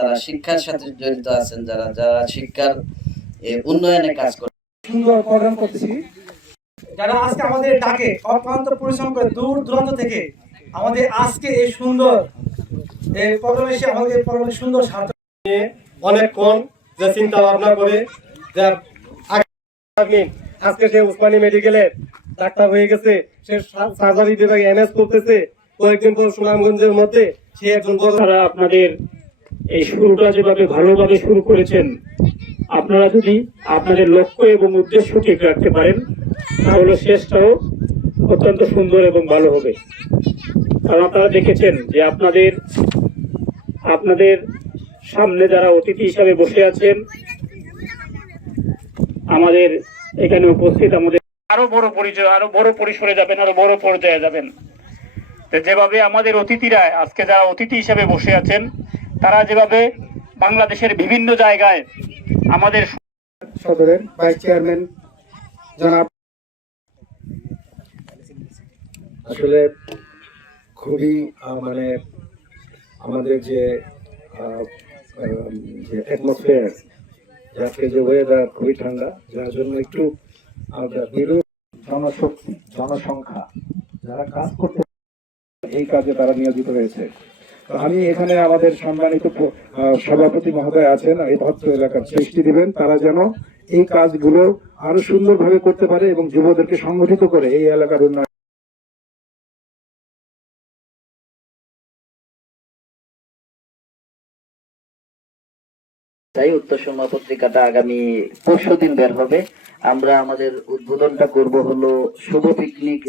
তারা শিক্ষার সাথে জড়িত আছেন যারা যারা শিক্ষার উন্নয়নে কাজ করে সুন্দর প্রোগ্রাম করতেছি। যারা আজকে আমাদের ডাকে অক্লান্ত পরিশ্রম করে দূর দূরান্ত থেকে আমাদের আজকে এই সুন্দর এই প্রোগ্রামে এসে আমাদের প্রোগ্রামে সুন্দর সাহায্য অনেকক্ষণ যে চিন্তা ভাবনা করে যে আজকে সে উসমানী মেডিকেলে ডাক্তার হয়ে গেছে সে সার্জারি বিভাগে এমএস করতেছে কয়েকদিন পর সুনামগঞ্জের মধ্যে সে একজন আপনাদের এই শুরুটা যেভাবে ভালোভাবে শুরু করেছেন, আপনারা যদি আপনাদের লক্ষ্য এবং উদ্দেশ্য ঠিক রাখতে পারেন, তাহলে শেষটাও অত্যন্ত সুন্দর এবং ভালো হবে। কারণ আপনারা দেখেছেন যে আপনাদের আপনাদের সামনে যারা অতিথি হিসাবে বসে আছেন, আমাদের এখানে উপস্থিত আমাদের আরও বড় পরিচয়, আরও বড় পরিসরে যাবেন, আরও বড় পর্যায়ে যাবেন। যেভাবে আমাদের অতিথিরা, আজকে যারা অতিথি হিসেবে বসে আছেন তারা যেভাবে বাংলাদেশের বিভিন্ন জায়গায় আমাদের সদরের ভাইস চেয়ারম্যান জনাব আসলে খুবই মানে আমাদের যে যে অ্যাটমসফিয়ার আজকে যে ওয়েদার খুবই ঠান্ডা যার জন্য একটু জনশক্তি জনসংখ্যা যারা কাজ করতে এই কাজে তারা নিয়োজিত হয়েছে। আমি এখানে আমাদের সম্মানিত সভাপতি মহোদয় আছেন, এই ভদ্র এলাকার সৃষ্টি দিবেন। তারা যেন এই কাজগুলো আরও সুন্দরভাবে করতে পারে এবং যুবদেরকে সংগঠিত করে এই এলাকার উন্নয়ন তাই উত্তর সুরমা পত্রিকাটা আগামী পরশু দিন বের হবে। আমরা আমাদের উদ্বোধনটা করব হলো শুভ পিকনিক